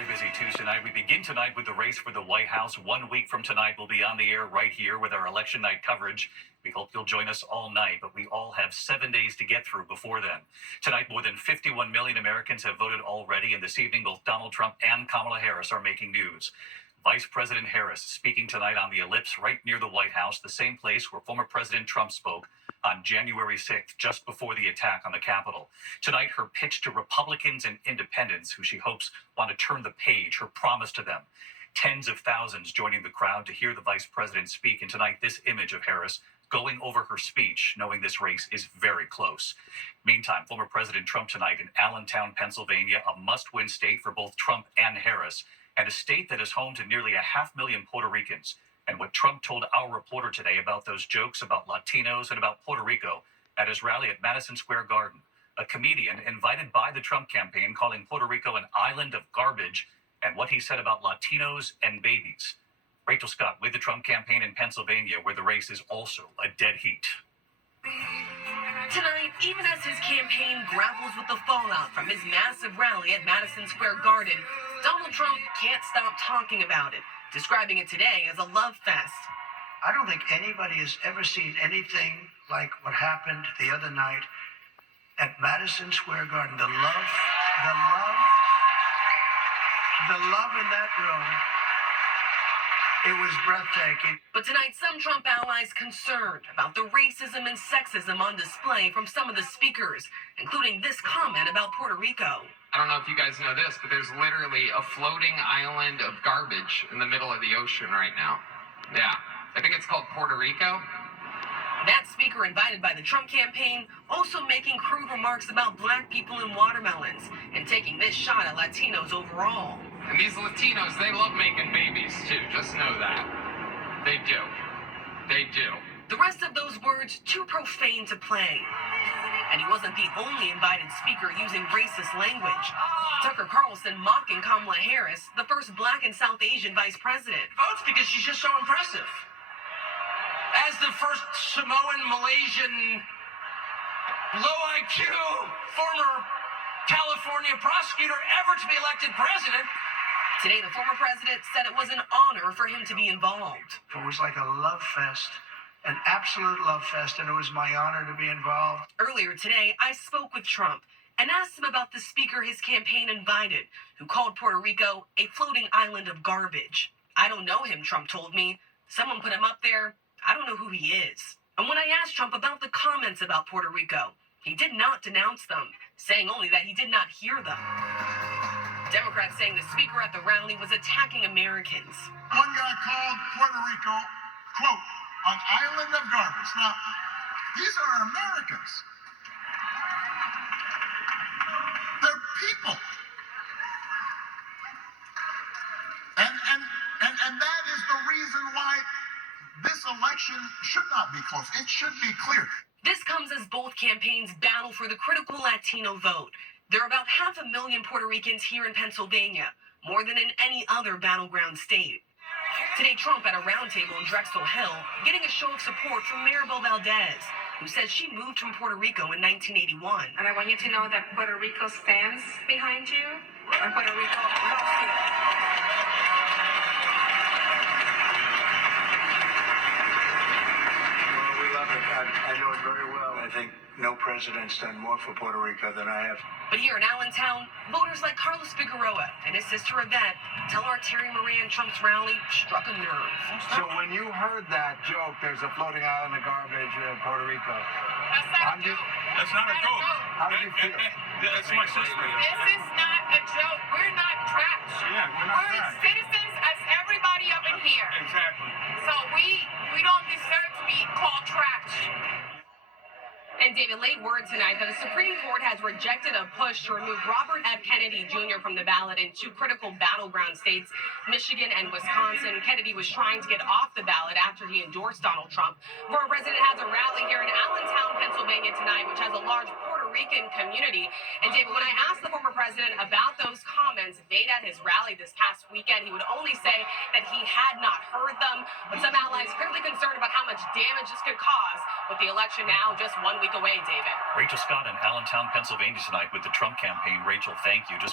very busy Tuesday night. We begin tonight with the race for the White House. 1 week from tonight, we'll be on the air right here with our election night coverage. We hope you'll join us all night, but we all have 7 days to get through before then. Tonight, more than 51 million Americans have voted already, and this evening, both Donald Trump and Kamala Harris are making news. Vice President Harris speaking tonight on the Ellipse right near the White House, the same place where former President Trump spoke on January 6th, just before the attack on the Capitol. Tonight, her pitch to Republicans and independents who she hopes want to turn the page, her promise to them. Tens of thousands joining the crowd to hear the vice president speak, and tonight, this image of Harris going over her speech, knowing this race is very close. Meantime, former President Trump tonight in Allentown, Pennsylvania, a must-win state for both Trump and Harris, and a state that is home to nearly 500,000 Puerto Ricans. And what Trump told our reporter today about those jokes about Latinos and about Puerto Rico at his rally at Madison Square Garden. A comedian invited by the Trump campaign calling Puerto Rico an island of garbage, and what he said about Latinos and babies. Rachel Scott with the Trump campaign in Pennsylvania, where the race is also a dead heat. Tonight, even as his campaign grapples with the fallout from his massive rally at Madison Square Garden, Donald Trump can't stop talking about it, describing it today as a love fest. I don't think anybody has ever seen anything like what happened the other night at Madison Square Garden. The love in that room. It was breathtaking. But tonight, some Trump allies concerned about the racism and sexism on display from some of the speakers, including this comment about Puerto Rico. I don't know if you guys know this, but there's literally a floating island of garbage in the middle of the ocean right now. Yeah, I think it's called Puerto Rico. That speaker, invited by the Trump campaign, also making crude remarks about black people and watermelons and taking this shot at Latinos overall. And these Latinos, they love making babies too, just know that. They do. They do. The rest of those words too profane to play. And he wasn't the only invited speaker using racist language. Tucker Carlson mocking Kamala Harris, the first black and South Asian vice president. Votes because she's just so impressive. As the first Samoan, Malaysian, low IQ, former California prosecutor ever to be elected president. Today, the former president said it was an honor for him to be involved. It was like a love fest, an absolute love fest, and it was my honor to be involved. Earlier today, I spoke with Trump and asked him about the speaker his campaign invited, who called Puerto Rico a floating island of garbage. I don't know him, Trump told me. Someone put him up there. I don't know who he is. And when I asked Trump about the comments about Puerto Rico, he did not denounce them, saying only that he did not hear them. Democrats saying the speaker at the rally was attacking Americans. One guy called Puerto Rico, quote, an island of garbage. Now, these are Americans. They're people. And that is the reason why this election should not be close. It should be clear. This comes as both campaigns battle for the critical Latino vote. There are about 500,000 Puerto Ricans here in Pennsylvania, more than in any other battleground state. Today, Trump at a roundtable in Drexel Hill, getting a show of support from Maribel Valdez, who says she moved from Puerto Rico in 1981. And I want you to know that Puerto Rico stands behind you, and Puerto Rico loves you. Well, we love it. I know it very well. I think no president's done more for Puerto Rico than I have. But here in Allentown, voters like Carlos Figueroa and his sister Yvette tell our Terry Moran Trump's rally struck a nerve. So when you heard that joke, there's a floating island of garbage in Puerto Rico. That's not a joke. That's not a joke. How did you feel? That's my sister. This is not a joke. We're not trash. Yeah, we're not We're trash. citizens as everybody up in here. Exactly. So we don't deserve to be called trash. And David, late word tonight that the Supreme Court has rejected a push to remove Robert F. Kennedy Jr. from the ballot in two critical battleground states, Michigan and Wisconsin. Kennedy was trying to get off the ballot after he endorsed Donald Trump. Former president has a rally here in Allentown, Pennsylvania tonight, which has a large Puerto Rican community. And David, when I asked the former president about those comments made at his rally this past weekend, he would only say that he had not heard them. But some allies clearly concerned about how much damage this could cause with the election now just 1 week away, David. Rachel Scott in Allentown, Pennsylvania tonight with the Trump campaign. Rachel, thank you. Just